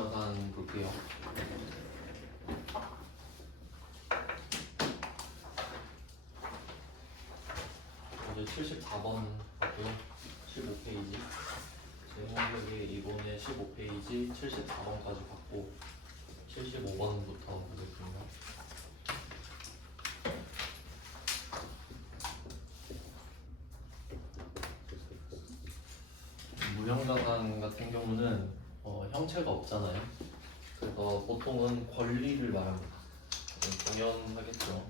자산 볼게요. 이제 74번 같고요. 15페이지. 제목이 이번에 15페이지 74번까지 받고 75번부터 보겠습니다. 무형자산 같은 경우는 형체가 없잖아요. 그래서 보통은 권리를 말합니다. 당연하겠죠.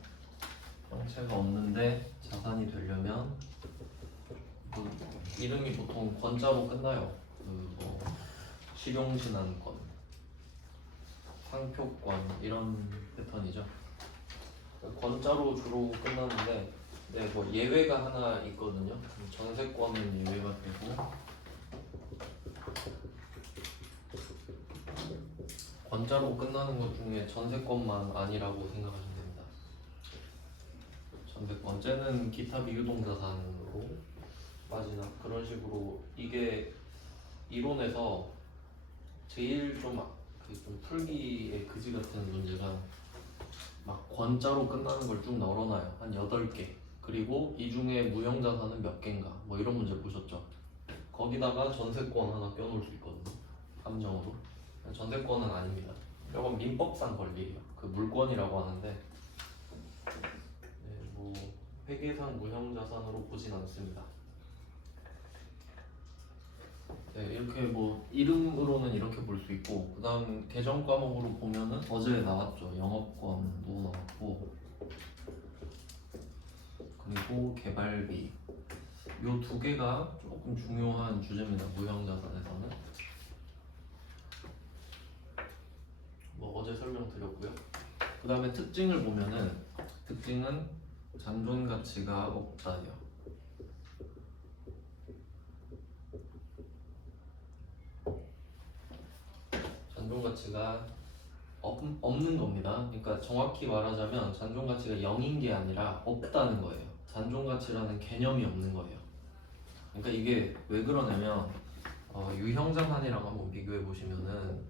형체가 없는데 자산이 되려면 이름이 보통 권자로 끝나요. 실용신안권, 상표권 이런 패턴이죠. 권자로 주로 끝나는데 뭐 예외가 하나 있거든요. 전세권은 예외가 되고 권자로 끝나는 것 중에 전세권만 아니라고 생각하시면 됩니다. 전세권째는 기타 비유동자산으로 빠지나 그런 식으로 이게 이론에서 제일 좀 풀기에 그지 같은 문제가 막 권자로 끝나는 걸 쭉 널어놔요. 한 8개. 그리고 이 중에 무형자산은 몇 개인가 뭐 이런 문제 보셨죠? 거기다가 전세권 하나 껴놓을 수 있거든요. 함정으로. 전세권은 아닙니다. 이건 민법상 권리예요. 그 물권이라고 하는데 뭐 회계상 무형자산으로 보진 않습니다. 이렇게 뭐 이름으로는 이렇게 볼 수 있고 그 다음 개정 과목으로 보면은 어제 나왔죠. 영업권도 나왔고 그리고 개발비 요 두 개가 조금 중요한 주제입니다. 무형자산에서는 뭐 어제 설명드렸고요. 그 다음에 특징을 보면은 특징은 잔존가치가 없다요. 잔존가치가 없는 겁니다. 그러니까 정확히 말하자면 잔존가치가 0인 게 아니라 없다는 거예요. 잔존가치라는 개념이 없는 거예요. 그러니까 이게 왜 그러냐면 유형자산이랑 한번 비교해 보시면은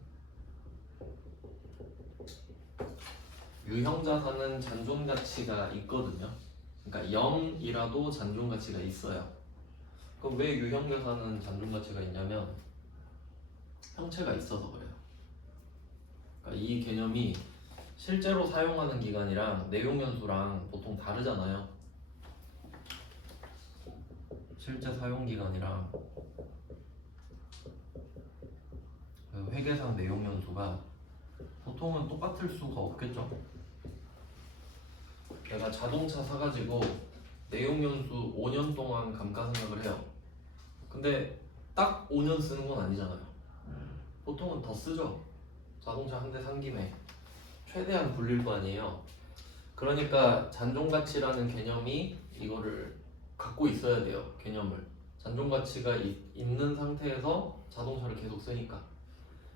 유형자산은 잔존가치가 있거든요. 그러니까 0이라도 잔존가치가 있어요. 그럼 왜 유형자산은 잔존가치가 있냐면 형체가 있어서 그래요. 그러니까 이 개념이 실제로 사용하는 기간이랑 내용연수랑 보통 다르잖아요. 실제 사용 기간이랑 회계상 내용연수가 보통은 똑같을 수가 없겠죠. 내가 자동차 사가지고 내용연수 5년 동안 감가상각을 해요. 근데 딱 5년 쓰는 건 아니잖아요. 보통은 더 쓰죠. 자동차 한 대 산 김에 최대한 굴릴 거 아니에요. 그러니까 잔존가치라는 개념이 이거를 갖고 있어야 돼요. 개념을 잔존가치가 있는 상태에서 자동차를 계속 쓰니까.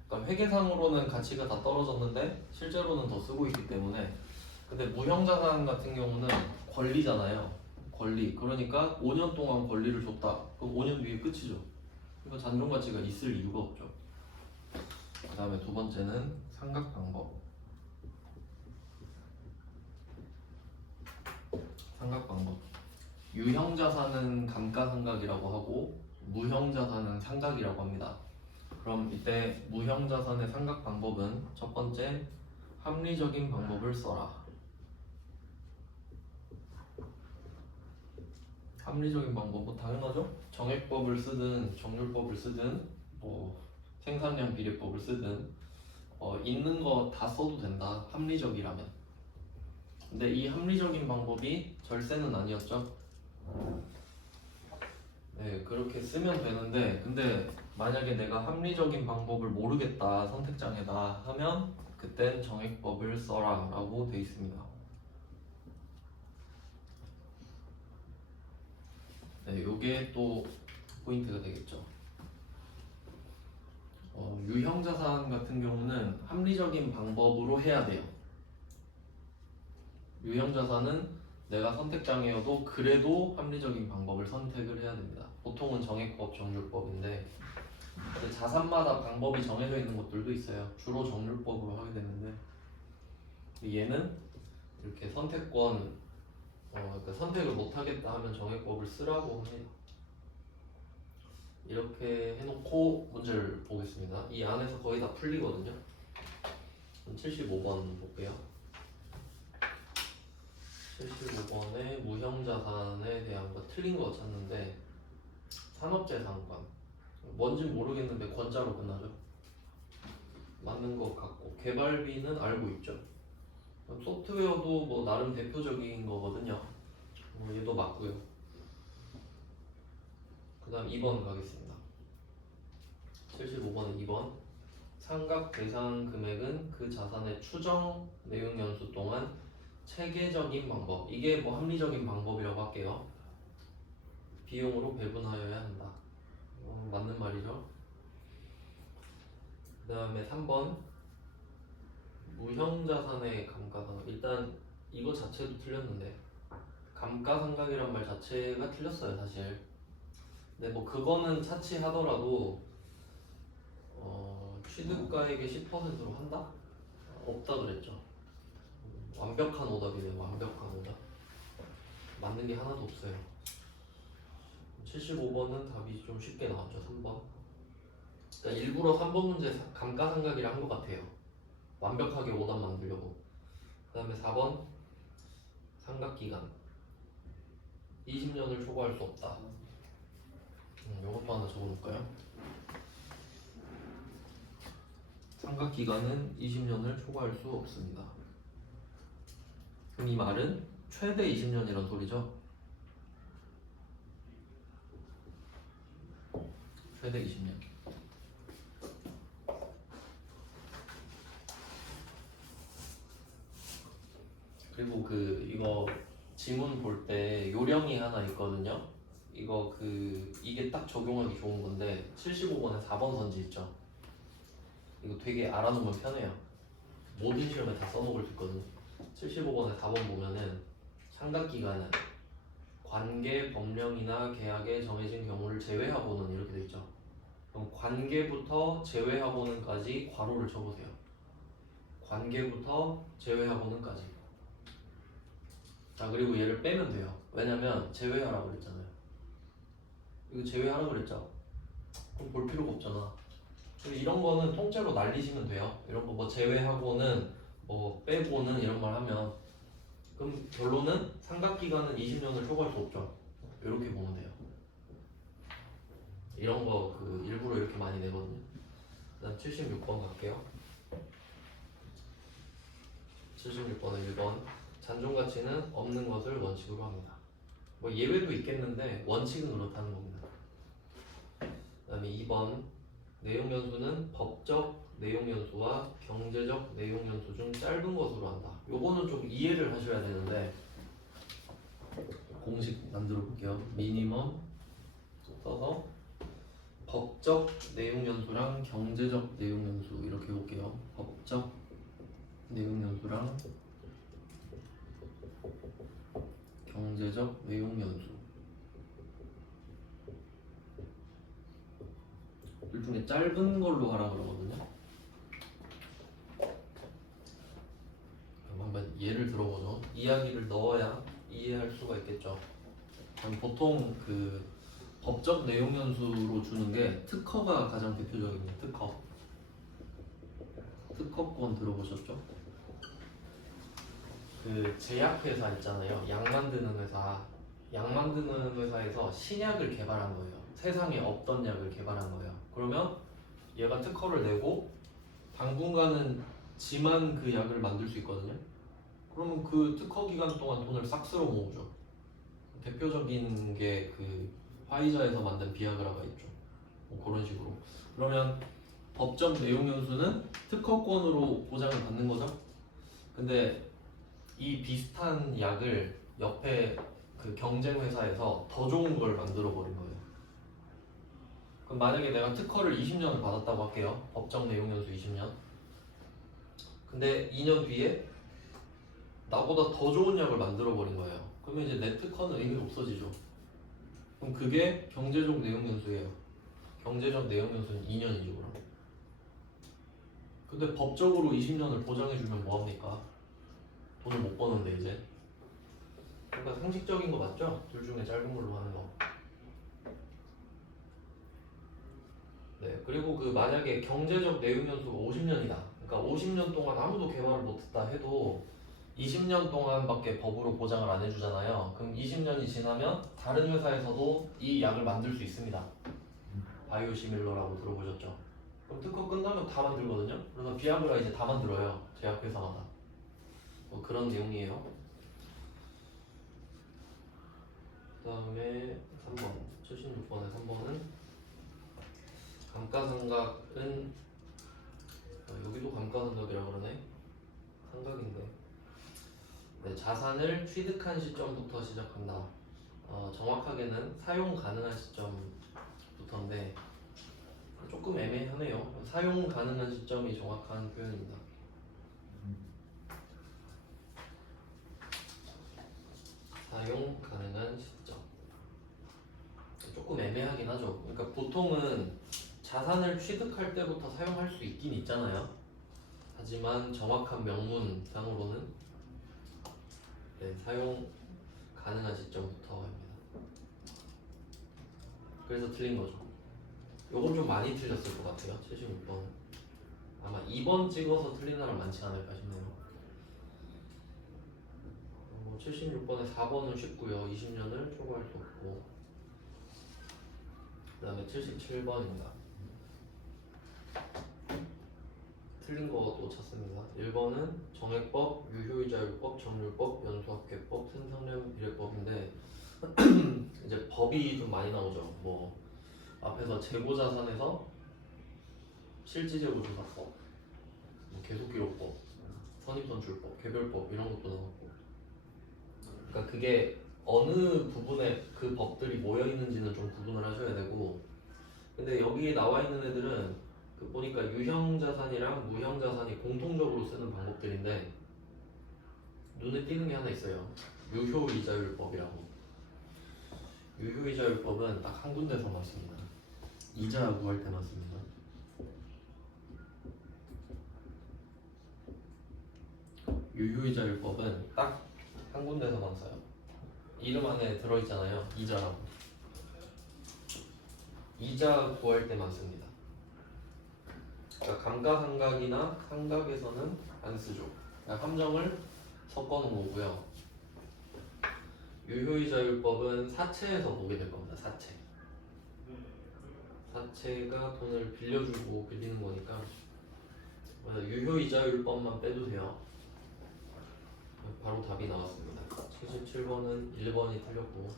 그러니까 회계상으로는 가치가 다 떨어졌는데 실제로는 더 쓰고 있기 때문에. 근데 무형자산 같은 경우는 권리잖아요. 권리. 그러니까 5년 동안 권리를 줬다. 그럼 5년 뒤에 끝이죠. 그러니까 잔존가치가 있을 이유가 없죠. 그 다음에 두 번째는 상각방법. 상각방법. 유형자산은 감가상각이라고 하고 무형자산은 상각이라고 합니다. 그럼 이때 무형자산의 상각방법은 첫 번째, 합리적인 방법을 써라. 합리적인 방법은 당연하죠. 정액법을 쓰든 정률법을 쓰든 뭐 생산량 비례법을 쓰든 있는 거 다 써도 된다. 합리적이라면. 근데 이 합리적인 방법이 절세는 아니었죠. 네, 그렇게 쓰면 되는데 근데 만약에 내가 합리적인 방법을 모르겠다 선택장애다 하면 그땐 정액법을 써라 라고 돼 있습니다. 네, 요게 또 포인트가 되겠죠. 유형자산 같은 경우는 합리적인 방법으로 해야 돼요. 유형자산은 내가 선택장애여도 그래도 합리적인 방법을 선택을 해야 됩니다. 보통은 정액법, 정률법인데 그 자산마다 방법이 정해져 있는 것들도 있어요. 주로 정률법으로 하게 되는데 얘는 이렇게 선택권 그 선택을 못하겠다 하면 정액법을 쓰라고 합니다. 이렇게 해놓고 문제를 보겠습니다. 이 안에서 거의 다 풀리거든요. 75번 볼게요. 75번에 무형자산에 대한 거 틀린 거 찾는데 산업재산권 뭔지 모르겠는데 권자로 끝나죠. 맞는 것 같고 개발비는 알고 있죠. 소프트웨어도 뭐 나름 대표적인 거거든요. 얘도 맞고요. 그 다음 2번 가겠습니다. 75번은 2번 상각 배상 금액은 그 자산의 추정 내용 연수 동안 체계적인 방법, 이게 뭐 합리적인 방법이라고 할게요. 비용으로 배분하여야 한다. 맞는 말이죠. 그 다음에 3번 무형자산의 감가상각. 일단 이거 자체도 틀렸는데 감가상각이란 말 자체가 틀렸어요 사실. 근데 뭐 그거는 차치하더라도 취득가액의 10%로 한다? 없다 그랬죠. 완벽한 오답이네요. 완벽한 오답. 맞는 게 하나도 없어요. 75번은 답이 좀 쉽게 나왔죠. 3번. 그러니까 일부러 3번 문제 감가상각이라 한 것 같아요. 완벽하게 오답 만들려고. 그 다음에 4번 상각기간 20년을 초과할 수 없다. 이것도 하나 적어놓을까요? 상각기간은 20년을 초과할 수 없습니다. 그럼 이 말은 최대 20년이란 소리죠? 최대 20년. 그리고 이거 지문 볼 때 요령이 하나 있거든요. 이게 딱 적용하기 좋은 건데 75번에 4번 선지 있죠. 이거 되게 알아놓으면 편해요. 모든 시험에 다 써먹을 수 있거든요. 75번에 4번 보면은 상각기간은 관계, 법령이나 계약에 정해진 경우를 제외하고는 이렇게 돼 있죠. 그럼 관계부터 제외하고는까지 괄호를 쳐보세요. 관계부터 제외하고는까지. 자, 그리고 얘를 빼면 돼요. 왜냐면 제외하라고 그랬잖아요. 이거 제외하라고 그랬죠. 그럼 볼 필요가 없잖아. 그리고 이런 거는 통째로 날리시면 돼요. 이런 거 뭐 제외하고는 뭐 빼고는 이런 말 하면 그럼 결론은 상각기간은 20년을 초과할 수 없죠. 이렇게 보면 돼요. 이런 거 일부러 이렇게 많이 내거든요. 그다음 76번 갈게요. 76번은 1번 잔존가치는 없는 것을 원칙으로 합니다. 뭐 예외도 있겠는데 원칙은 그렇다는 겁니다. 그다음에 2번 내용연수는 법적 내용연수와 경제적 내용연수 중 짧은 것으로 한다. 요거는 좀 이해를 하셔야 되는데 공식 만들어 볼게요. 미니멈 써서 법적 내용연수랑 경제적 내용연수 이렇게 해볼게요. 법적 내용연수랑 경제적 내용연수 둘 중에 짧은 걸로 하라 그러거든요. 그럼 한번 예를 들어보죠. 이야기를 넣어야 이해할 수가 있겠죠. 그럼 보통 법적 내용연수로 주는 게 특허가 가장 대표적입니다. 특허권 들어보셨죠? 제약회사 있잖아요. 약 만드는 회사에서 신약을 개발한 거예요. 세상에 없던 약을 개발한 거예요. 그러면 얘가 특허를 내고 당분간은 지만 그 약을 만들 수 있거든요. 그러면 그 특허 기간 동안 돈을 싹 쓸어 모으죠. 대표적인 게 화이자에서 만든 비아그라가 있죠. 뭐 그런 식으로. 그러면 법적 내용 연수는 특허권으로 보장을 받는 거죠. 근데 이 비슷한 약을 옆에 경쟁 회사에서 더 좋은 걸 만들어 버린 거예요. 그럼 만약에 내가 특허를 20년을 받았다고 할게요. 법적 내용 연수 20년. 근데 2년 뒤에 나보다 더 좋은 약을 만들어 버린 거예요. 그러면 이제 내 특허는 의미가 없어지죠. 그럼 그게 경제적 내용 연수예요. 경제적 내용 요소는 2년이죠 그럼. 근데 법적으로 20년을 보장해주면 뭐합니까? 돈을 못 버는데 이제. 그러니까 상식적인 거 맞죠? 둘 중에 짧은 걸로 하는 거. 네, 그리고 그 만약에 경제적 내용 연수가 50년이다. 그러니까 50년 동안 아무도 개발을 못했다 해도 20년 동안밖에 법으로 보장을 안 해주잖아요. 그럼 20년이 지나면 다른 회사에서도 이 약을 만들 수 있습니다. 바이오시밀러라고 들어보셨죠? 그럼 특허 끝나면 다 만들거든요. 그래서 비아그라 이제 다 만들어요. 제약회사마다. 뭐 그런 내용이에요. 그 다음에 3번 76번에 3번은 감가상각은 여기도 감가상각이라고 그러네. 상각인데 네, 자산을 취득한 시점부터 시작한다. 정확하게는 사용 가능한 시점부터인데 조금 애매하네요. 사용 가능한 시점이 정확한 표현입니다. 사용 가능한 시점 조금 애매하긴 하죠. 그러니까 보통은 자산을 취득할 때부터 사용할 수 있긴 있잖아요. 하지만 정확한 명문상으로는 네, 사용 가능한 시점부터 합니다. 그래서 틀린 거죠. 요건 좀 많이 틀렸을 것 같아요. 76번 아마 2번 찍어서 틀린 사람 많지 않을까 싶네요. 76번에 4번은 쉽고요. 20년을 초과할 수 없고. 그 다음에 77번입니다. 틀린 것도 찾습니다. 1번은 정액법, 유효이자율법, 정률법, 연수합계법, 생산량 비례법인데 이제 법이 좀 많이 나오죠. 뭐 앞에서 재고자산에서 실질재고조사법, 뭐 계속기록법, 선입선출법, 개별법 이런 것도 나왔고. 그러니까 그게 어느 부분에 그 법들이 모여 있는지는 좀 구분을 하셔야 되고. 근데 여기에 나와 있는 애들은 그 보니까 유형자산이랑 무형자산이 공통적으로 쓰는 방법들인데 눈에 띄는 게 하나 있어요. 유효이자율법이라고. 유효이자율법은 딱 한 군데서만 씁니다. 이자 구할 때만 씁니다. 유효이자율법은 딱 한 군데서만 써요. 이름 안에 들어있잖아요. 이자라고. 이자 구할 때만 씁니다. 그러니까 감가상각이나 상각에서는 안 쓰죠. 그러니까 함정을 섞어놓은 거고요. 유효이자율법은 사채에서 보게 될 겁니다. 사채. 사채가 돈을 빌려주고 빌리는 거니까 유효이자율법만 빼도 돼요. 바로 답이 나왔습니다. 77번은 1번이 틀렸고,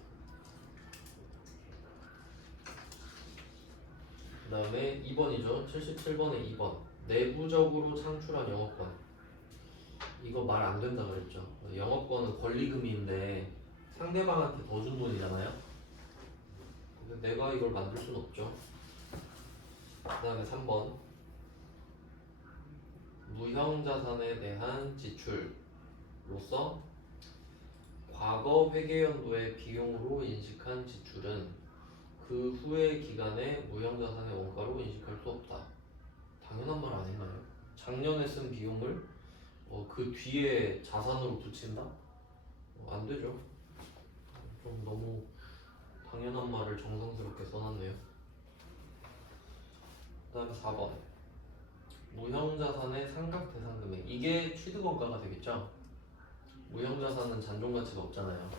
그 다음에 2번이죠. 77번에 2번 내부적으로 창출한 영업권. 이거 말 안 된다 그랬죠. 영업권은 권리금인데 상대방한테 더 준 돈이잖아요. 근데 내가 이걸 만들 수는 없죠. 그 다음에 3번 무형자산에 대한 지출로서 과거 회계연도의 비용으로 인식한 지출은 그 후의 기간에 무형자산의 원가로 인식할 수 없다. 당연한 말 아닌가요? 작년에 쓴 비용을 그 뒤에 자산으로 붙인다? 안 되죠. 좀 너무 당연한 말을 정성스럽게 써놨네요. 그 다음에 4번 무형자산의 상각대상금액. 이게 취득원가가 되겠죠? 무형자산은 잔존가치가 없잖아요.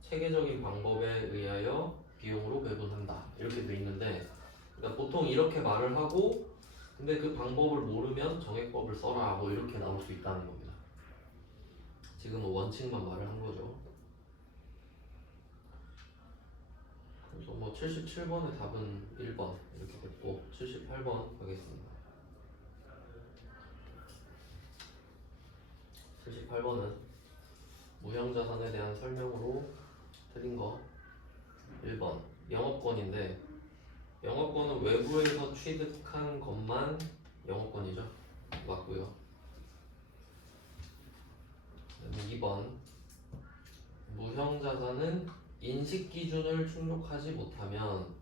체계적인 방법에 의하여 비용으로 배분한다 이렇게 돼 있는데, 그러니까 보통 이렇게 말을 하고 근데 그 방법을 모르면 정액법을 써라 뭐 이렇게 나올 수 있다는 겁니다. 지금은 원칙만 말을 한 거죠. 그래서 뭐 77번의 답은 1번 이렇게 됐고 78번 가겠습니다. 78번은 무형자산에 대한 설명으로 틀린 거 1번 영업권인데, 영업권은 외부에서 취득한 것만 영업권이죠. 맞고요. 2번 무형자산은 인식기준을 충족하지 못하면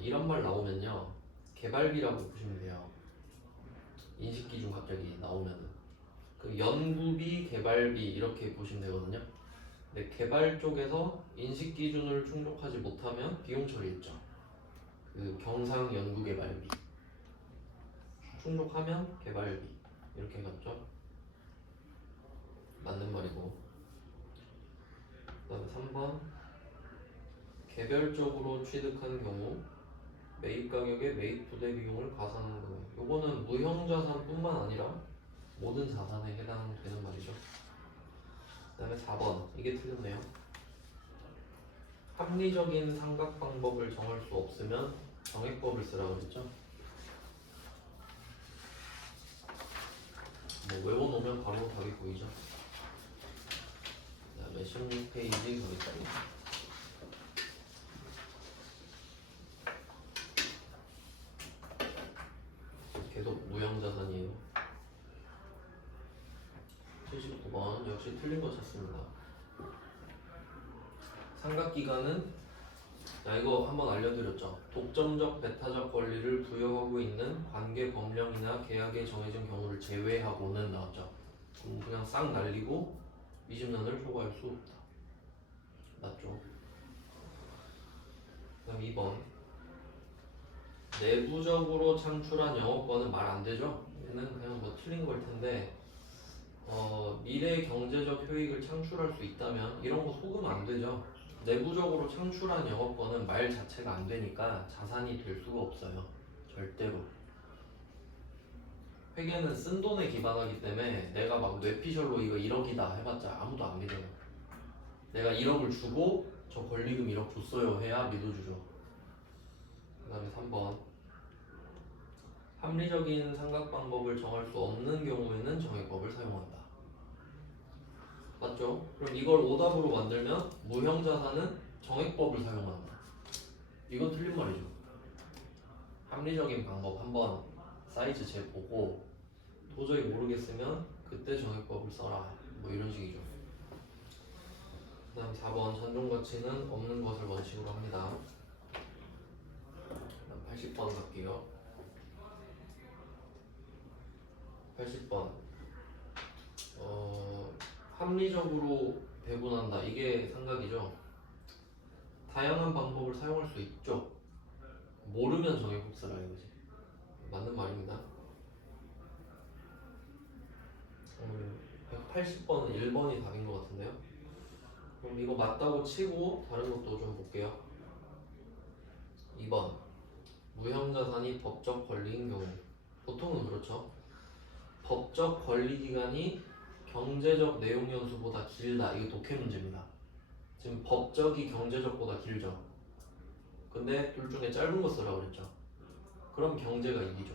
이런 말 나오면요 개발비라고 보시면 돼요. 인식기준 갑자기 나오면은 그 연구비, 개발비 이렇게 보시면 되거든요. 근데 개발 쪽에서 인식기준을 충족하지 못하면 비용 처리했죠. 그 경상 연구개발비 충족하면 개발비 이렇게 갔죠. 맞는 말이고. 그 다음에 3번 개별적으로 취득한 경우 매입 가격에 매입 부대 비용을 가산하는 경우 요거는 무형자산뿐만 아니라 모든 자산에 해당되는 말이죠. 그 다음에 4번 이게 틀렸네요. 합리적인 상각 방법을 정할 수 없으면 정액법을 쓰라고 그랬죠. 뭐 외워놓으면 바로 답이 보이죠. 그 다음에 16페이지 가겠습니다. 계속 무형자산이에요. 79번 역시 틀린 거 찾습니다. 삼각기간은 이거 한번 알려드렸죠. 독점적 배타적 권리를 부여하고 있는 관계 법령이나 계약에 정해진 경우를 제외하고는 나왔죠. 그냥 싹 날리고 20년을 초과할 수 없다. 맞죠? 그다음 2번 내부적으로 창출한 영업권은 말 안 되죠? 얘는 그냥 뭐 틀린 걸 텐데 미래 경제적 효익을 창출할 수 있다면 이런 거 속으면 안 되죠. 내부적으로 창출한 영업권은 말 자체가 안 되니까 자산이 될 수가 없어요. 절대로. 회계는 쓴 돈에 기반하기 때문에 내가 막 뇌피셜로 이거 1억이다 해봤자 아무도 안 믿어요. 내가 1억을 주고 저 권리금 1억 줬어요 해야 믿어주죠. 그 다음에 3번 합리적인 상각 방법을 정할 수 없는 경우에는 정액법을 사용한다. 맞죠? 그럼 이걸 오답으로 만들면 무형자산은 정액법을 사용한다. 이건 틀린 말이죠. 합리적인 방법 한번 사이즈 재보고 도저히 모르겠으면 그때 정액법을 써라. 뭐 이런 식이죠. 그 다음 4번 전종가치는 없는 것을 원칙으로 합니다. 그다음 80번 갈게요. 80번 합리적으로 배분한다. 이게 상각이죠. 다양한 방법을 사용할 수 있죠. 모르면 정액법 쓰라 이거지. 맞는 말입니다. 180번은 1번이 답인 것 같은데요. 그럼 이거 맞다고 치고 다른 것도 좀 볼게요. 2번 무형자산이 법적 권리인 경우 보통은 그렇죠. 법적 권리 기간이 경제적 내용 연수보다 길다. 이거 독해 문제입니다. 지금 법적이 경제적보다 길죠. 근데 둘 중에 짧은 거 쓰라고 그랬죠. 그럼 경제가 이기죠.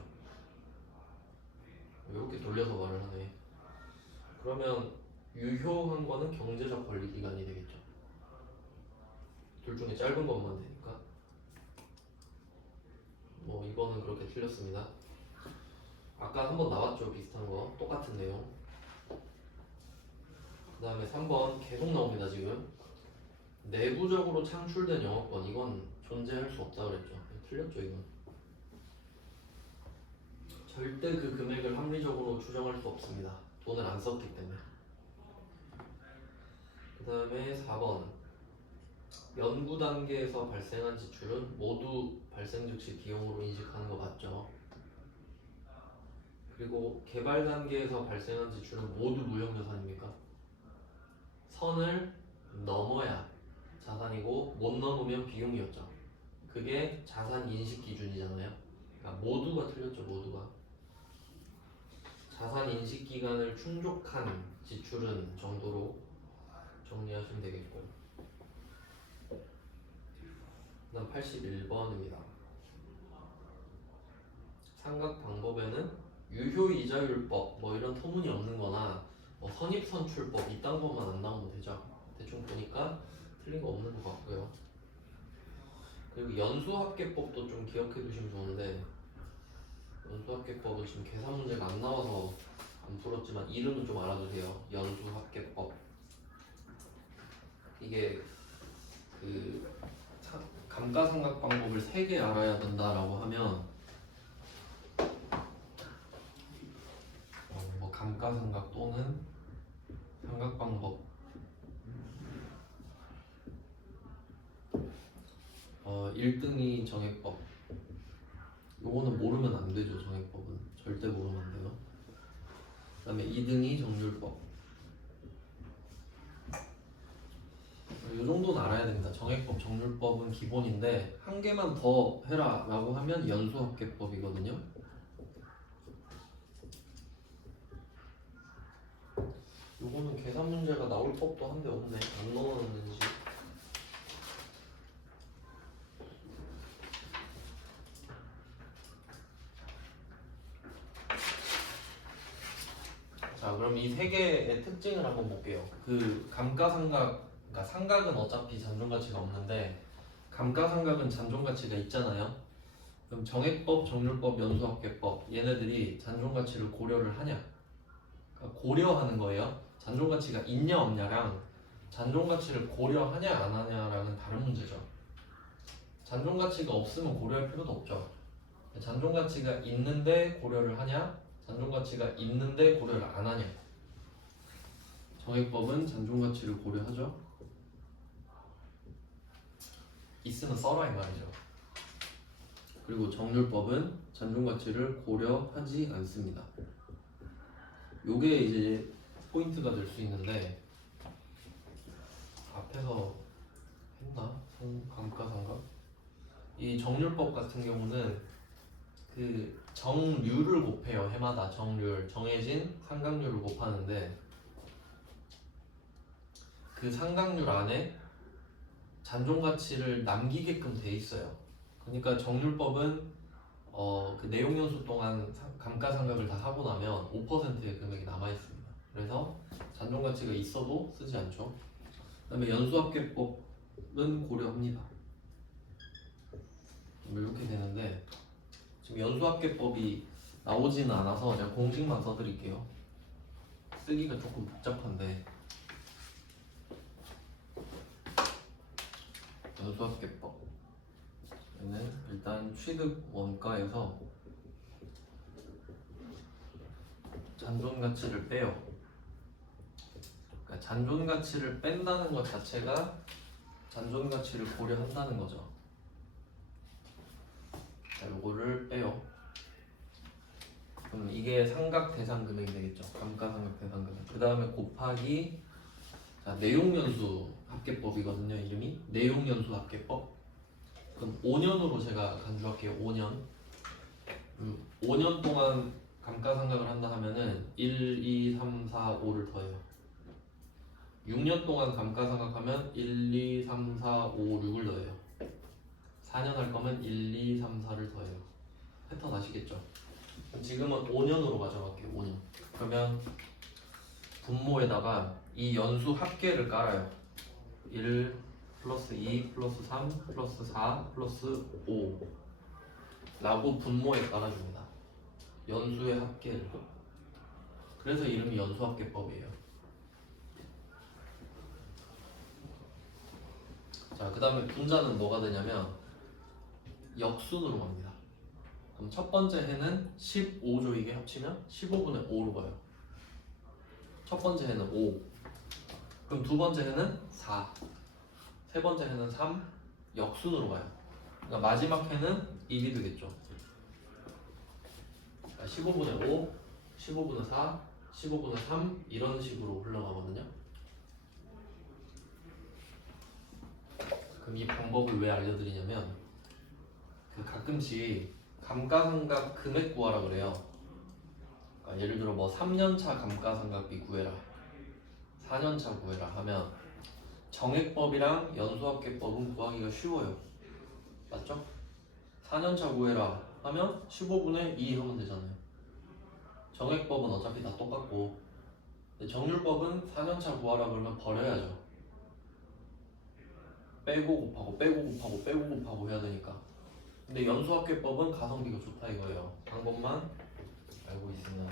이렇게 돌려서 말을 하네. 그러면 유효한 거는 경제적 권리 기간이 되겠죠. 둘 중에 짧은 것만 되니까. 뭐 이거는 그렇게 틀렸습니다. 아까 한번 나왔죠. 비슷한 거. 똑같은 내용. 그 다음에 3번 계속 나옵니다. 지금 내부적으로 창출된 영업권 이건 존재할 수 없다 그랬죠. 틀렸죠 이건. 절대 그 금액을 합리적으로 추정할 수 없습니다. 돈을 안 썼기 때문에. 그 다음에 4번 연구 단계에서 발생한 지출은 모두 발생 즉시 비용으로 인식하는 거 맞죠? 그리고 개발 단계에서 발생한 지출은 모두 무형자산입니까? 선을 넘어야 자산이고 못 넘으면 비용이었죠. 그게 자산 인식 기준이잖아요. 그러니까 모두가 틀렸죠. 모두가. 자산 인식 기간을 충족한 지출은 정도로 정리하시면 되겠고. 그다음 81번입니다. 상각 방법에는 유효이자율법 뭐 이런 터무니없는 거나 뭐 선입선출법 이딴 것만 안 나오면 되죠. 대충 보니까 틀린 거 없는 것 같고요. 그리고 연수합계법도 좀 기억해 두시면 좋은데 연수합계법은 지금 계산 문제가 안 나와서 안 풀었지만 이름은 좀 알아두세요. 연수합계법. 이게 그 감가상각 방법을 3개 알아야 된다라고 하면 뭐 감가상각 또는 상각 방법 1등이 정액법. 요거는 모르면 안 되죠. 정액법은 절대 모르면 안 돼요. 그 다음에 2등이 정률법. 이 정도는 알아야 됩니다. 정액법, 정률법은 기본인데 한 개만 더 해라 라고 하면 연수합계법이거든요. 요거는 계산 문제가 나올 법도 한데 없네. 안 넣어놨는지. 자, 그럼 이 3개의 특징을 한번 볼게요. 그 감가상각, 그러니까 상각은 어차피 잔존가치가 없는데 감가상각은 잔존가치가 있잖아요. 그럼 정액법, 정률법, 연수합계법 얘네들이 잔존가치를 고려를 하냐? 그러니까 고려하는 거예요. 잔존가치가 있냐 없냐랑 잔존가치를 고려하냐 안 하냐랑은 다른 문제죠. 잔존가치가 없으면 고려할 필요도 없죠. 잔존가치가 있는데 고려를 하냐? 잔존가치가 있는데 고려를 안 하냐? 정액법은 잔존가치를 고려하죠. 있으면 써라 이 말이죠. 그리고 정률법은 잔존가치를 고려하지 않습니다. 요게 이제 포인트가 될 수 있는데 앞에서 했나? 감가상각? 이 정률법 같은 경우는 그 정률을 곱해요. 해마다 정률, 정해진 상각률을 곱하는데 그 상각률 안에 잔존가치를 남기게끔 돼 있어요. 그러니까 정률법은 그 내용 연수 동안 감가상각을 다 하고 나면 5%의 금액이 남아 있습니다. 그래서 잔존가치가 있어도 쓰지 않죠. 그다음에 연수합계법은 고려합니다. 이렇게 되는데 지금 연수합계법이 나오지는 않아서 제가 공식만 써드릴게요. 쓰기가 조금 복잡한데 연수합계법 얘는 일단 취득 원가에서 잔존가치를 빼요. 그러니까 잔존가치를 뺀다는 것 자체가 잔존가치를 고려한다는 거죠. 자, 요거를 빼요. 그럼 이게 상각 대상 금액이 되겠죠. 감가상각 대상 금액. 그 다음에 곱하기 자, 내용연수 합계법이거든요. 이름이 내용연수 합계법. 그럼 5년으로 제가 간주할게요. 5년. 5년 동안 감가상각을 한다 하면은 1, 2, 3, 4, 5를 더해요. 6년 동안 감가상각하면 1, 2, 3, 4, 5, 6을 더해요. 4년 할 거면 1, 2, 3, 4를 더해요. 패턴 아시겠죠? 지금은 5년으로 가져갈게요. 5년. 그러면 분모에다가 이 연수 합계를 깔아요. 1 플러스 2 플러스 3 플러스 4 플러스 5 라고 분모에 깔아줍니다. 연수의 합계를. 그래서 이름이 연수합계법이에요. 자, 그 다음에 분자는 뭐가 되냐면 역순으로 갑니다. 그럼 첫 번째 해는 15조 이게 합치면 15분의 5로 가요. 첫 번째 해는 5. 그럼 두 번째 해는 4. 세 번째 해는 3. 역순으로 가요. 그러니까 마지막 해는 1이 되겠죠. 그러니까 15분의 5, 15분의 4, 15분의 3 이런 식으로 흘러가거든요. 그럼 이 방법을 왜 알려드리냐면 그 가끔씩 감가상각 금액 구하라 그래요. 그러니까 예를 들어 뭐 3년차 감가상각비 구해라, 4년차 구해라 하면 정액법이랑 연수합계법은 구하기가 쉬워요. 맞죠? 4년차 구해라 하면 15분의 2 하면 되잖아요. 정액법은 어차피 다 똑같고 근데 정률법은 4년차 구하라 그러면 버려야죠. 빼고 곱하고 빼고 곱하고 빼고 곱하고 해야 되니까. 근데 연수합계법은 가성비가 좋다 이거예요. 방법만 알고 있으면.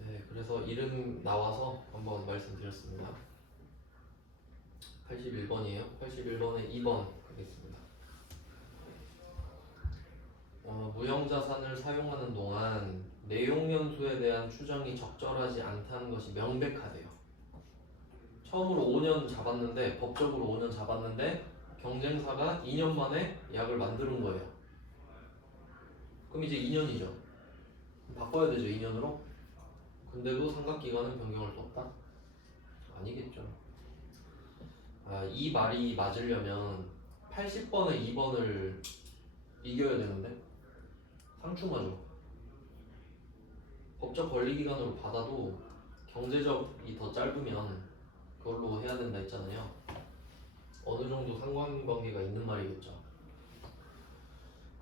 네, 그래서 이름 나와서 한번 말씀드렸습니다. 81번이에요. 81번에 2번 가겠습니다. 무형자산을 사용하는 동안 내용연수에 대한 추정이 적절하지 않다는 것이 명백하대요. 처음으로 5년 잡았는데, 법적으로 5년 잡았는데 경쟁사가 2년 만에 약을 만드는 거예요. 그럼 이제 2년이죠. 바꿔야 되죠, 2년으로. 근데도 상각기간은 변경할 수 없다? 아니겠죠. 이 말이 맞으려면 80번에 2번을 이겨야 되는데 상충하죠. 법적 권리기간으로 받아도 경제적이 더 짧으면 그걸로 해야 된다 했잖아요. 어느 정도 상관관계가 있는 말이겠죠.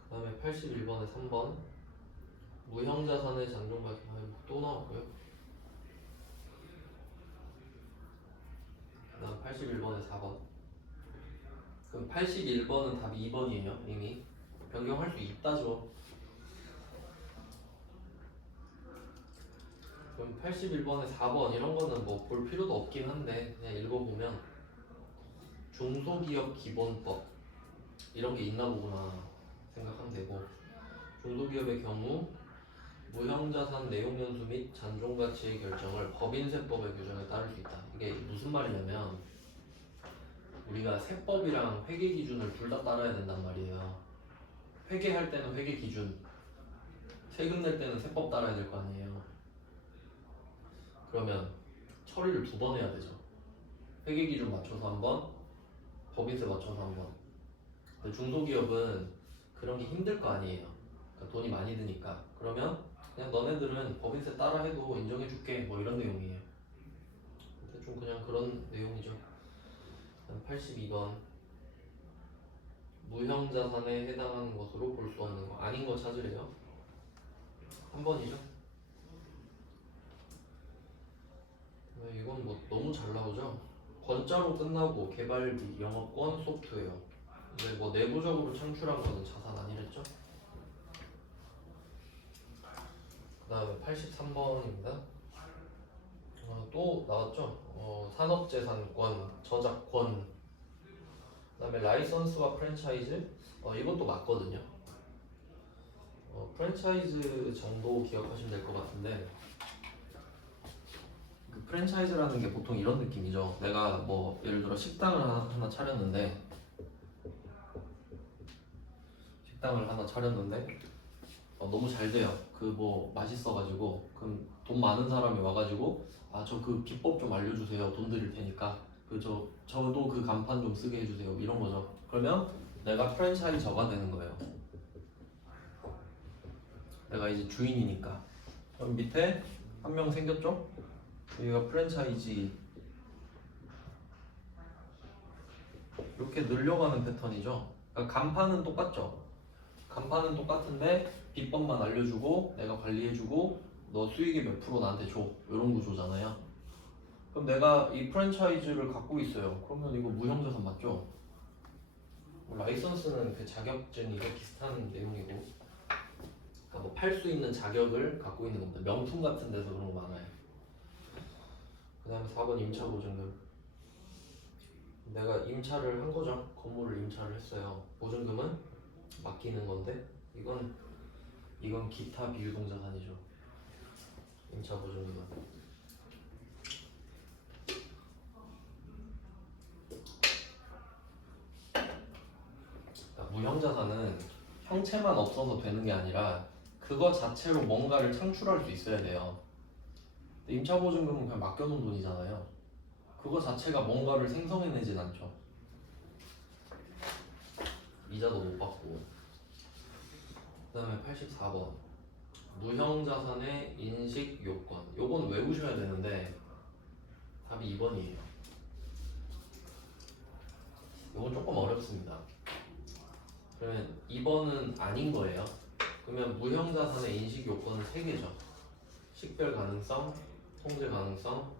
그 다음에 81번에 3번 무형자산의 잔존과 또 나왔고요. 그 다음 81번에 4번. 그럼 81번은 답이 2번이에요. 이미 변경할 수 있다죠. 그럼 81번에 4번 이런 거는 뭐 볼 필요도 없긴 한데 그냥 읽어보면 중소기업 기본법 이런 게 있나 보구나 생각하면 되고, 중소기업의 경우 무형자산 내용연수 및 잔존가치의 결정을 법인세법의 규정에 따를 수 있다. 이게 무슨 말이냐면 우리가 세법이랑 회계 기준을 둘 다 따라야 된단 말이에요. 회계할 때는 회계 기준, 세금 낼 때는 세법 따라야 될 거 아니에요. 그러면 처리를 2번 해야 되죠. 회계 기준 맞춰서 한 번, 법인세 맞춰서 한 번. 근데 중소기업은 그런 게 힘들 거 아니에요. 그러니까 돈이 많이 드니까. 그러면 그냥 너네들은 법인세 따라 해도 인정해줄게 뭐 이런 내용이에요. 대충 그냥 그런 내용이죠. 82번 무형자산에 해당하는 것으로 볼 수 없는 거 아닌 거 찾으래요. 3번이죠. 이건 뭐 너무 잘 나오죠. 권자로 끝나고 개발비, 영업권, 소프트웨어. 근데 뭐 내부적으로 창출한 거는 자산 아니랬죠? 그 다음에 83번입니다. 또 나왔죠? 산업재산권, 저작권, 그 다음에 라이선스와 프랜차이즈. 이것도 맞거든요. 프랜차이즈 정도 기억하시면 될 것 같은데, 그 프랜차이즈라는 게 보통 이런 느낌이죠. 내가 뭐 예를 들어 식당을 하나 차렸는데 너무 잘 돼요. 그 뭐 맛있어가지고 그럼 돈 많은 사람이 와가지고 저 그 비법 좀 알려주세요. 돈 드릴 테니까 저도 그 간판 좀 쓰게 해주세요. 이런 거죠. 그러면 내가 프랜차이저가 되는 거예요. 내가 이제 주인이니까. 그럼 밑에 한 명 생겼죠? 여기가 프랜차이지. 이렇게 늘려가는 패턴이죠. 그러니까 간판은 똑같죠. 간판은 똑같은데 비법만 알려주고 내가 관리해주고 너 수익의 몇 프로 나한테 줘, 이런 구조잖아요. 그럼 내가 이 프랜차이즈를 갖고 있어요. 그러면 이거 무형자산 맞죠? 라이선스는 그 자격증이고 비슷한 내용이고, 그러니까 뭐 팔 수 있는 자격을 갖고 있는 겁니다. 명품 같은 데서 그런 거 많아요. 그 다음에 4번 임차보증금. 내가 임차를 한 거죠. 건물을 임차를 했어요. 보증금은 맡기는 건데 이건 기타 비유동자산이죠. 임차 보증금은. 그러니까 무형자산은 형체만 없어서 되는 게 아니라 그거 자체로 뭔가를 창출할 수 있어야 돼요. 근데 임차 보증금은 그냥 맡겨놓은 돈이잖아요. 그거 자체가 뭔가를 생성해내진 않죠. 이자도 못 받고. 그 다음에 84번 무형자산의 인식 요건. 요건 외우셔야 되는데 답이 2번이에요. 요건 조금 어렵습니다. 그러면 2번은 아닌 거예요. 그러면 무형자산의 인식 요건은 3개죠. 식별 가능성, 통제 가능성,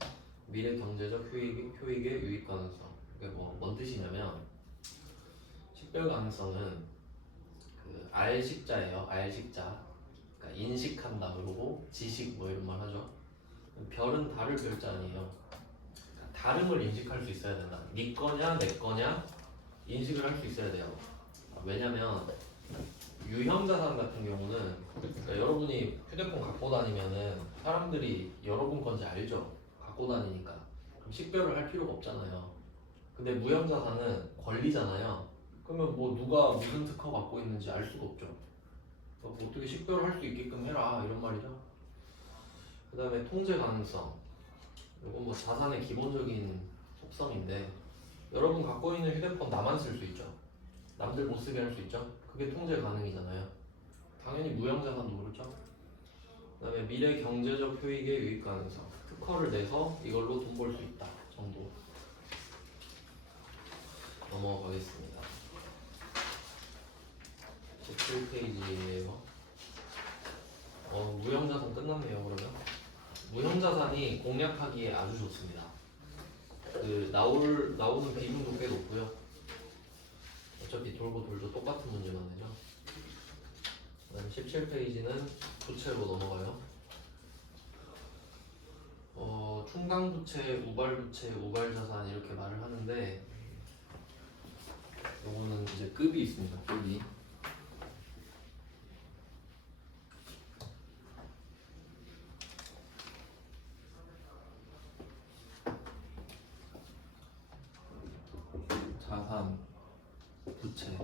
미래 경제적 효익의 유익 가능성. 이게 뭔 뜻이냐면 식별 가능성은 그 알식자예요. 알식자. 그러니까 인식한다 그러고 지식 뭐 이런 말 하죠. 별은 달을 별자 아니에요. 그러니까 다름을 인식할 수 있어야 된다. 네 거냐 내 거냐 인식을 할 수 있어야 돼요. 왜냐면 유형자산 같은 경우는 그러니까 여러분이 휴대폰 갖고 다니면은 사람들이 여러분 건지 알죠. 갖고 다니니까 그럼 식별을 할 필요가 없잖아요. 근데 무형자산은 권리잖아요. 그러면 뭐 누가 무슨 특허 갖고 있는지 알 수가 없죠. 그러니까 어떻게 식별을 할 수 있게끔 해라 이런 말이죠. 그 다음에 통제 가능성. 이건 뭐 자산의 기본적인 속성인데 여러분 갖고 있는 휴대폰 나만 쓸 수 있죠. 남들 못 쓰게 할 수 있죠. 그게 통제 가능이잖아요. 당연히 무형자산도 그렇죠. 그 다음에 미래 경제적 효익의 유입 가능성. 특허를 내서 이걸로 돈 벌 수 있다 정도. 넘어가겠습니다. 17페이지에요. 무형자산 끝났네요. 그러면 무형자산이 공략하기에 아주 좋습니다. 그 나오는 비중도 꽤 높고요. 어차피 돌고 돌도 똑같은 문제만 해죠. 그다음 17페이지는 부채로 넘어가요. 충당부채, 우발부채, 우발자산 이렇게 말을 하는데 요거는 이제 급이 있습니다. 급이. 자산, 부채.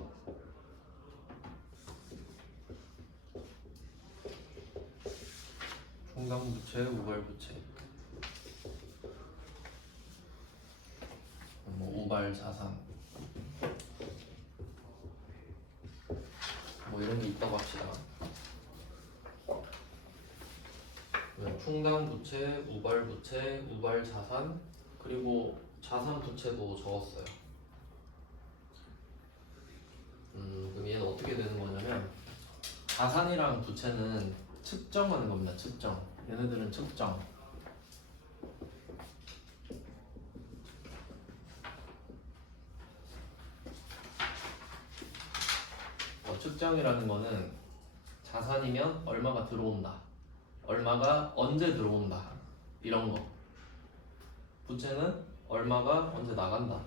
충당부채, 우발부채. 뭐 우발자산. 뭐 이런 게 있다고 합시다. 충당부채, 우발부채, 우발자산, 그리고 자산부채도 적었어요. 그럼 얘는 어떻게 되는 거냐면 자산이랑 부채는 측정하는 겁니다. 측정. 얘네들은 측정. 측정이라는 거는 자산이면 얼마가 들어온다, 얼마가 언제 들어온다 이런 거. 부채는 얼마가 언제 나간다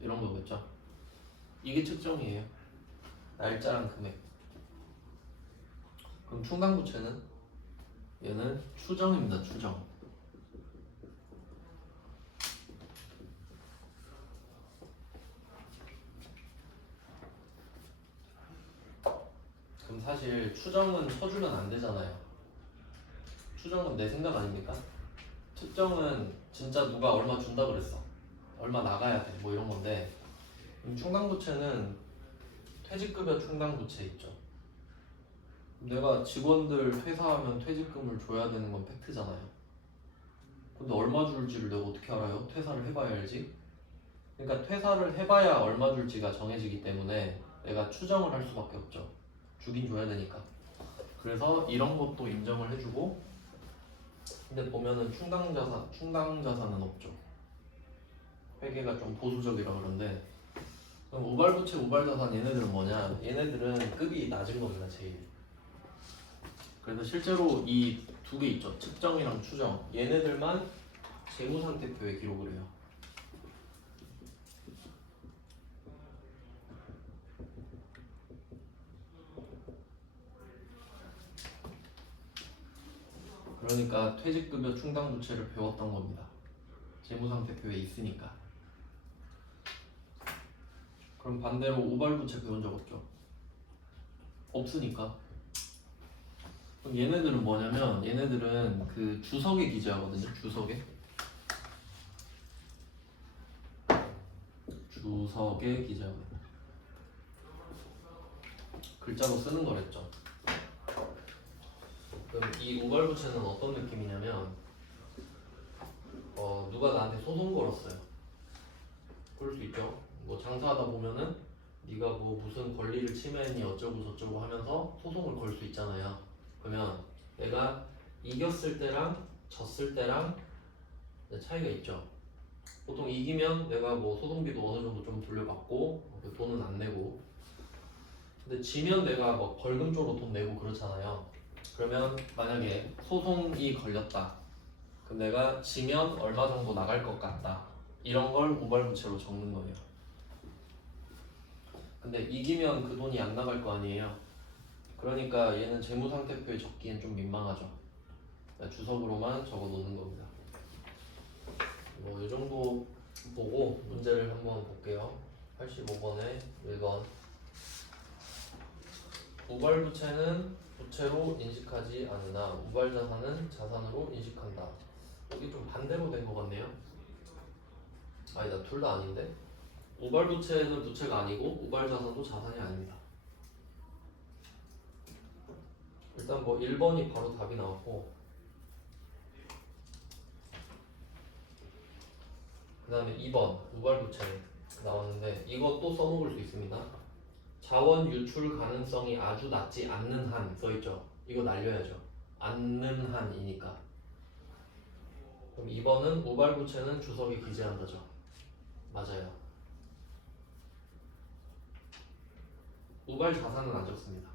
이런 거겠죠. 이게 측정이에요. 날짜랑 금액. 그럼 충당부채는 얘는 추정입니다. 추정. 그럼 사실 추정은 쳐주면 안 되잖아요. 추정은 내 생각 아닙니까? 측정은 진짜 누가 얼마 준다 그랬어, 얼마 나가야 돼, 뭐 이런 건데. 충당부채는 퇴직급여 충당부채 있죠. 내가 직원들 퇴사하면 퇴직금을 줘야 되는 건 팩트잖아요. 근데 얼마 줄지를 내가 어떻게 알아요? 퇴사를 해봐야 알지. 그러니까 퇴사를 해봐야 얼마 줄지가 정해지기 때문에 내가 추정을 할 수밖에 없죠. 주긴 줘야 되니까. 그래서 이런 것도 인정을 해주고. 근데 보면은 충당자산은 없죠. 회계가 좀 보수적이라 그런데. 그럼 우발부채, 우발자산 얘네들은 뭐냐? 얘네들은 급이 낮은 겁니다. 제일. 그래서 실제로 이 두 개 있죠. 측정이랑 추정. 얘네들만 재무상태표에 기록을 해요. 그러니까 퇴직급여 충당부채를 배웠던 겁니다. 재무상태표에 있으니까. 그럼 반대로 우발부채 배운 적 없죠? 없으니까. 그럼 얘네들은 뭐냐면 얘네들은 그 주석에 기재하거든요. 주석에 기재하거든요. 글자로 쓰는 거랬죠. 그럼 이 우발부채는 어떤 느낌이냐면 누가 나한테 소송 걸었어요. 그럴 수 있죠. 뭐 장사하다 보면은 네가 뭐 무슨 권리를 침해했니 어쩌고 저쩌고 하면서 소송을 걸 수 있잖아요. 그러면 내가 이겼을 때랑 졌을 때랑 차이가 있죠. 보통 이기면 내가 뭐 소송비도 어느 정도 좀 돌려받고 돈은 안 내고, 근데 지면 내가 뭐 벌금 쪽으로 돈 내고 그렇잖아요. 그러면 만약에 소송이 걸렸다. 그럼 내가 지면 얼마 정도 나갈 것 같다. 이런 걸 우발부채로 적는 거예요. 근데 이기면 그 돈이 안 나갈 거 아니에요. 그러니까 얘는 재무상태표에 적기엔 좀 민망하죠. 주석으로만 적어 놓는 겁니다. 뭐 이 정도 보고 문제를 한번 볼게요. 85번에 1번. 우발부채는 부채로 인식하지 않으나 우발자산은 자산으로 인식한다. 여기 좀 반대로 된 것 같네요. 아니다, 둘 다 아닌데. 우발부채는 부채가 아니고 우발자산도 자산이 아닙니다. 일단 뭐 1번이 바로 답이 나왔고, 그 다음에 2번 우발부채 나왔는데 이것도 써먹을 수 있습니다. 자원 유출 가능성이 아주 낮지 않는 한 써있죠. 이거 날려야죠. 않는 한이니까. 그럼 2번은 우발부채는 주석에 기재한다죠. 맞아요. 우발자산은 안 적습니다.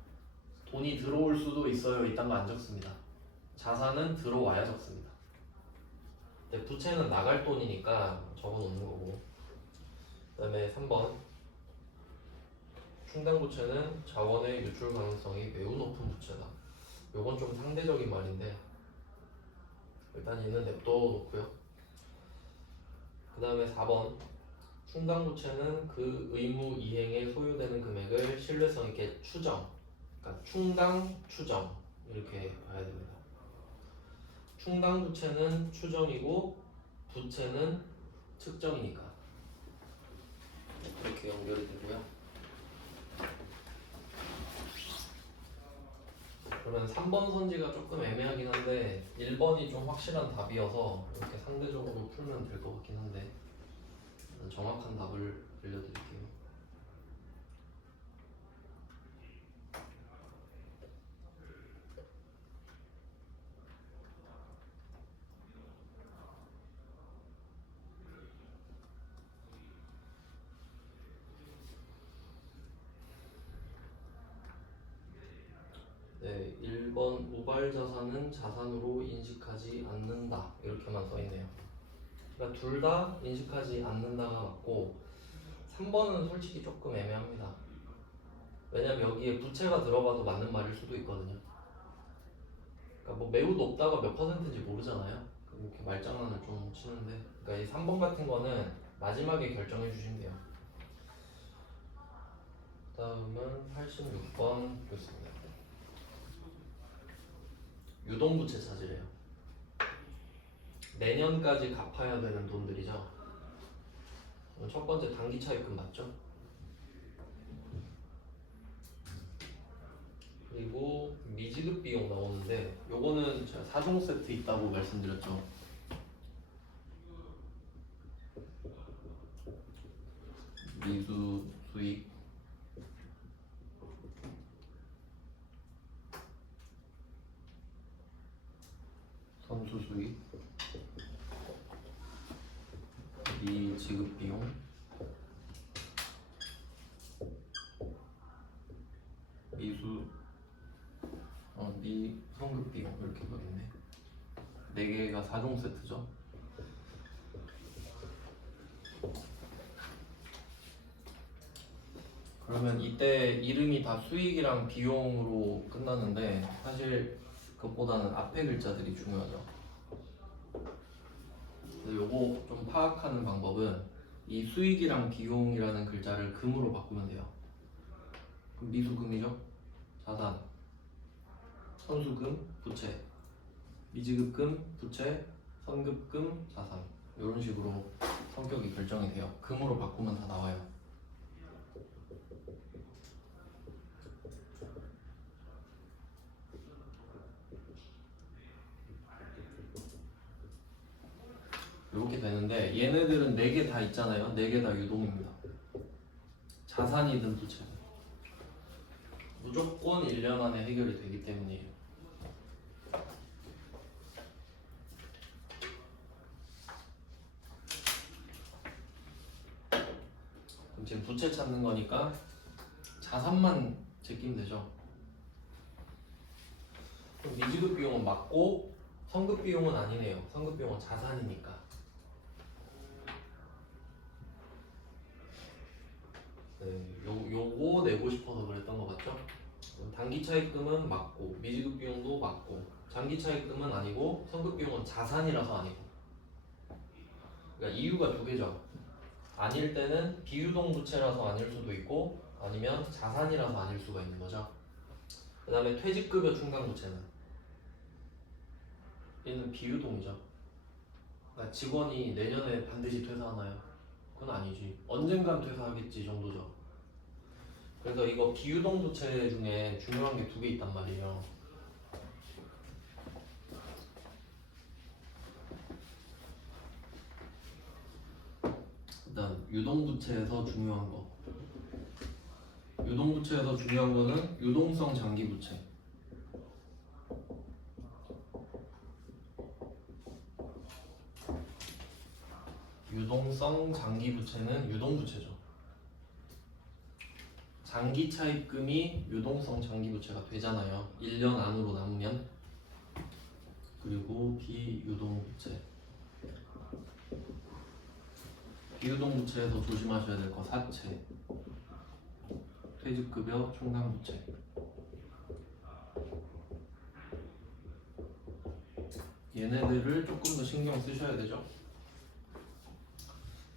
돈이 들어올 수도 있어요. 이딴 거 안 적습니다. 자산은 들어와야 적습니다. 근데 부채는 나갈 돈이니까 적어놓는 거고. 그 다음에 3번 충당부채는 자원의 유출 가능성이 매우 높은 부채다. 요건 좀 상대적인 말인데 일단 얘는 냅둬 놓고요. 그 다음에 4번 충당부채는 그 의무 이행에 소요되는 금액을 신뢰성 있게 추정, 그러니까 충당, 추정 이렇게 봐야 됩니다. 충당부채는 추정이고 부채는 측정이니까 이렇게 연결이 되고요. 그러면 3번 선지가 조금 애매하긴 한데 1번이 좀 확실한 답이어서 이렇게 상대적으로 풀면 될 것 같긴 한데 정확한 답을 알려드릴게요. 네, 1번 우발자산은 자산으로 인식하지 않는다 이렇게만 써있네요. 그러니까 둘 다 인식하지 않는다가 맞고 3번은 솔직히 조금 애매합니다. 왜냐면 여기에 부채가 들어가도 맞는 말일 수도 있거든요. 그러니까 뭐 매우 높다가 몇 퍼센트인지 모르잖아요. 이렇게 말장난을 좀 치는데, 그러니까 이 3번 같은 거는 마지막에 결정해 주시면 돼요. 다음은 86번 교수입니다. 유동부채 찾으래요. 내년까지 갚아야 되는 돈들이죠. 첫 번째 단기 차입금 맞죠? 그리고 미지급 비용 나오는데 요거는 제가 4종 세트 있다고 말씀드렸죠. 미수 수익, 선수 수익, 미지급 비용, 미성급 비용 이렇게 보겠네. 4개가 4종 세트죠. 그러면 이때 이름이 다 수익이랑 비용으로 끝나는데 사실 그것보다는 앞에 글자들이 중요하죠. 그래서 요거 좀 파악하는 방법은 이 수익이랑 비용이라는 글자를 금으로 바꾸면 돼요. 그럼 미수금이죠. 자산, 선수금, 부채, 미지급금, 부채, 선급금, 자산 이런 식으로 성격이 결정이 돼요. 금으로 바꾸면 다 나와요. 이렇게 되는데 얘네들은 4개 다 있잖아요. 4개 다 유동입니다. 자산이든 부채든 무조건 1년 안에 해결이 되기 때문이에요. 그럼 지금 부채 찾는 거니까 자산만 제끼면 되죠. 그럼 미지급 비용은 맞고 선급 비용은 아니네요. 선급 비용은 자산이니까. 네, 요거 내고 싶어서 그랬던 거 맞죠? 단기 차입금은 맞고 미지급 비용도 맞고 장기 차입금은 아니고 선급 비용은 자산이라서 아니고. 그러니까 이유가 두 개죠. 아닐 때는 비유동 부채라서 아닐 수도 있고 아니면 자산이라서 아닐 수가 있는 거죠. 그 다음에 퇴직급여 충당 부채는 얘는 비유동이죠. 그러니까 직원이 내년에 반드시 퇴사하나요? 그건 아니지. 언젠간 퇴사하겠지 정도죠. 그래서 이거 비유동 부채 중에 중요한 게 두 개 있단 말이에요. 일단 유동부채에서 중요한 거. 유동부채에서 중요한 거는 유동성 장기부채. 유동성 장기부채는 유동부채죠. 장기 차입금이 유동성 장기부채가 되잖아요. 1년 안으로 남으면. 그리고 비유동부채. 비유동부채에서 조심하셔야 될 거 사채, 퇴직급여 충당부채. 얘네들을 조금 더 신경 쓰셔야 되죠.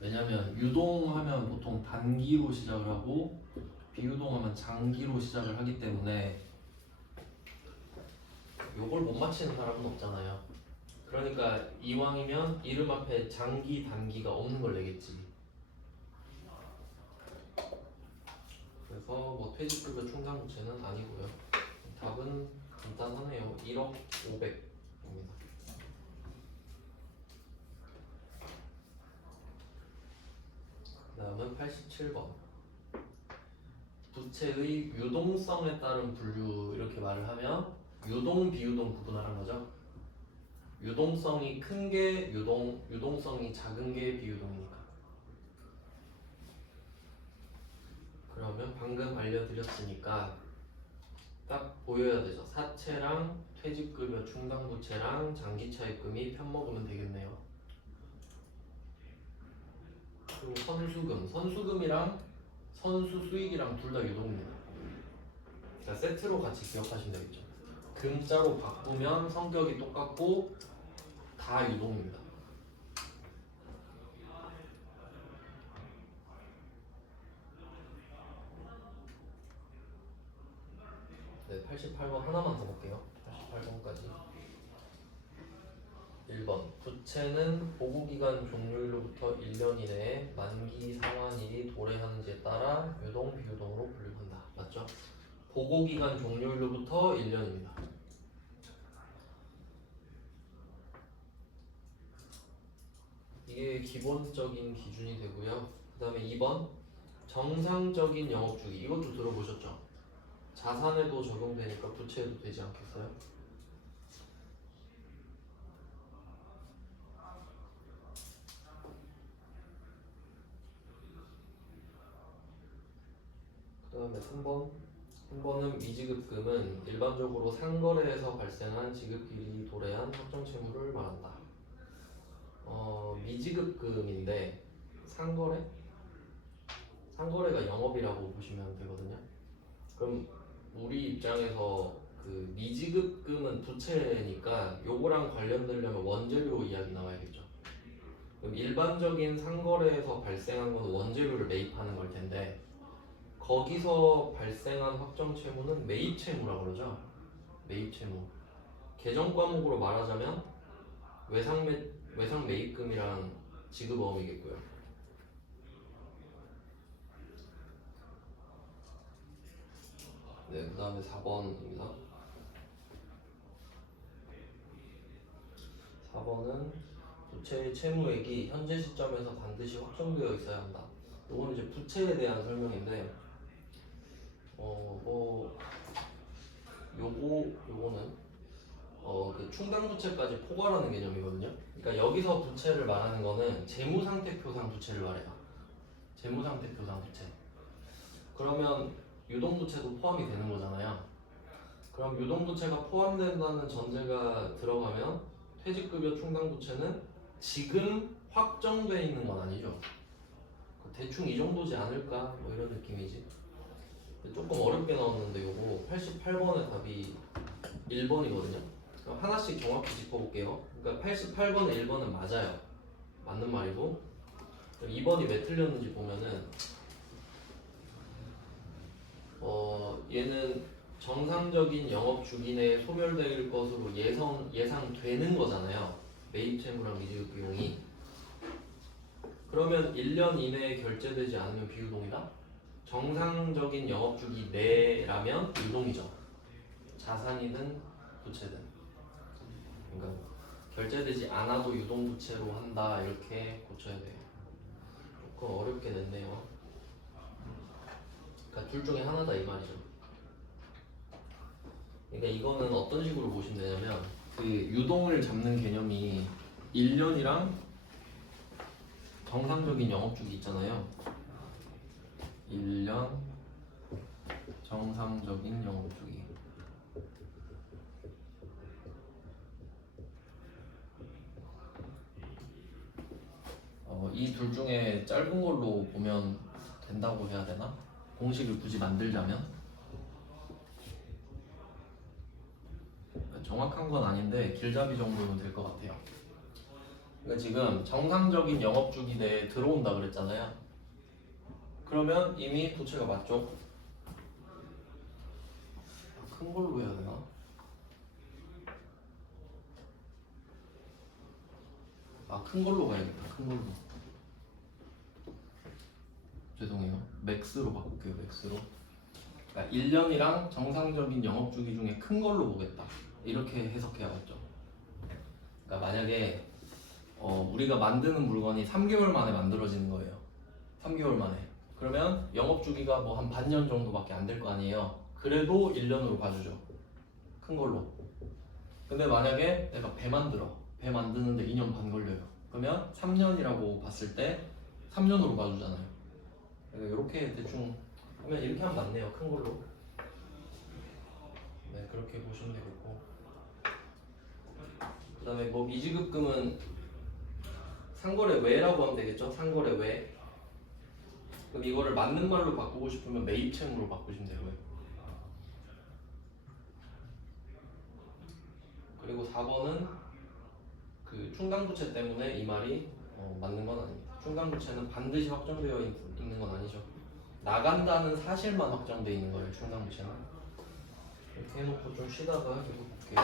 왜냐면 유동하면 보통 단기로 시작을 하고 비유동하면 장기로 시작을 하기 때문에 요걸 못 맞히는 사람은 없잖아요. 그러니까 이왕이면 이름 앞에 장기, 단기가 없는 걸 내겠지. 그래서 뭐 퇴직급여 충당부채는 아니고요. 답은 간단하네요. 1억 500입니다. 그 다음은 87번. 부채의 유동성에 따른 분류 이렇게 말을 하면 유동, 비유동 구분하는 거죠. 유동성이 큰 게 유동성이 작은 게 비유동이니까. 그러면 방금 알려드렸으니까 딱 보여야 되죠. 사채랑 퇴직급여 충당부채랑 장기차입금이 편먹으면 되겠네요. 그리고 선수금이랑 선수수익이랑 둘 다 유동입니다. 그러니까 세트로 같이 기억하시면 되겠죠. 금자로 바꾸면 성격이 똑같고 다 유동입니다. 네, 88번 하나만 더 볼게요. 88번까지. 1번. 부채는 보고기간 종료일로부터 1년 이내에 만기 상환일이 도래하는지에 따라 유동, 비유동으로 분류한다. 맞죠? 보고기간 종료일로부터 1년입니다. 이게 기본적인 기준이 되고요. 그 다음에 2번. 정상적인 영업주기. 이것도 들어보셨죠? 자산에도 적용되니까 부채에도 되지 않겠어요? 그 다음에 3번은 미지급금은 일반적으로 상거래에서 발생한 지급일이 도래한 확정채무를 말한다. 미지급금인데 상거래가 영업이라고 보시면 되거든요. 그럼 우리 입장에서 그 미지급금은 부채니까 요거랑 관련되려면 원재료 이야기 나와야겠죠. 그럼 일반적인 상거래에서 발생한 건 원재료를 매입하는 걸 텐데 거기서 발생한 확정 채무는 매입 채무라고 그러죠. 매입 채무. 계정 과목으로 말하자면 외상 매입금이랑 지급어음이겠고요. 네, 그 다음에 4번입니다. 4번은 부채의 채무액이 현재 시점에서 반드시 확정되어 있어야 한다. 이거는 이제 부채에 대한 설명인데, 요거는 그 충당 부채까지 포괄하는 개념이거든요. 그러니까 여기서 부채를 말하는 거는 재무상태표상 부채를 말해요. 재무상태표상 부채. 그러면 유동부채도 포함이 되는 거잖아요. 그럼 유동부채가 포함된다는 전제가 들어가면 퇴직급여 충당부채는 지금 확정되어 있는 건 아니죠. 대충 이 정도지 않을까 뭐 이런 느낌이지. 조금 어렵게 나왔는데 요거 88번의 답이 1번이거든요. 그럼 하나씩 정확히 짚어볼게요. 그러니까 88번에 1번은 맞아요. 맞는 말이고 2번이 왜 틀렸는지 보면은 얘는 정상적인 영업 주기 내에 소멸될 것으로 예상되는 거잖아요. 매입 채무랑 미지급 비용이. 그러면 1년 이내에 결제되지 않으면 비유동이다? 정상적인 영업 주기 내라면 유동이죠. 자산이든 부채든. 그러니까 결제되지 않아도 유동부채로 한다 이렇게 고쳐야 돼요. 조금 어렵게 냈네요. 그러니까 둘 중에 하나다 이 말이죠. 그러니까 이거는 어떤 식으로 보시면 되냐면 그 유동을 잡는 개념이 1년이랑 정상적인 영업주기 있잖아요. 1년 정상적인 영업주기. 이 둘 중에 짧은 걸로 보면 된다고 해야 되나? 공식을 굳이 만들자면 정확한 건 아닌데 길잡이 정도는 될 것 같아요. 그러니까 지금 정상적인 영업주기 내에 들어온다 그랬잖아요. 그러면 이미 부채가 맞죠? 큰 걸로 해야 되나? 큰 걸로 가야겠다. 큰 걸로. 죄송해요. 맥스로 바꿀게요. 맥스로. 그러니까 1년이랑 정상적인 영업주기 중에 큰 걸로 보겠다. 이렇게 해석해야겠죠. 그러니까 만약에 우리가 만드는 물건이 3개월 만에 만들어지는 거예요. 3개월 만에. 그러면 영업주기가 뭐 한 반년 정도밖에 안 될 거 아니에요. 그래도 1년으로 봐주죠. 큰 걸로. 근데 만약에 내가 배 만들어. 배 만드는데 2년 반 걸려요. 그러면 3년이라고 봤을 때 3년으로 봐주잖아요. 그러니까 이렇게 대충 하면 이렇게 하면 맞네요. 큰 걸로. 네, 그렇게 보시면 되겠고. 그 다음에 뭐 미지급금은 상거래 외라고 하면 되겠죠? 상거래 외. 그럼 이거를 맞는 말로 바꾸고 싶으면 매입채무로 바꾸시면 되고요. 그리고 4번은 그 충당부채 때문에 이 말이 맞는 건 아닙니다. 충당부채는 반드시 확정되어 있는 건 아니죠. 나간다는 사실만 확정되어 있는 거예요. 충당부채는. 이렇게 해놓고 좀 쉬다가 계속 볼게요.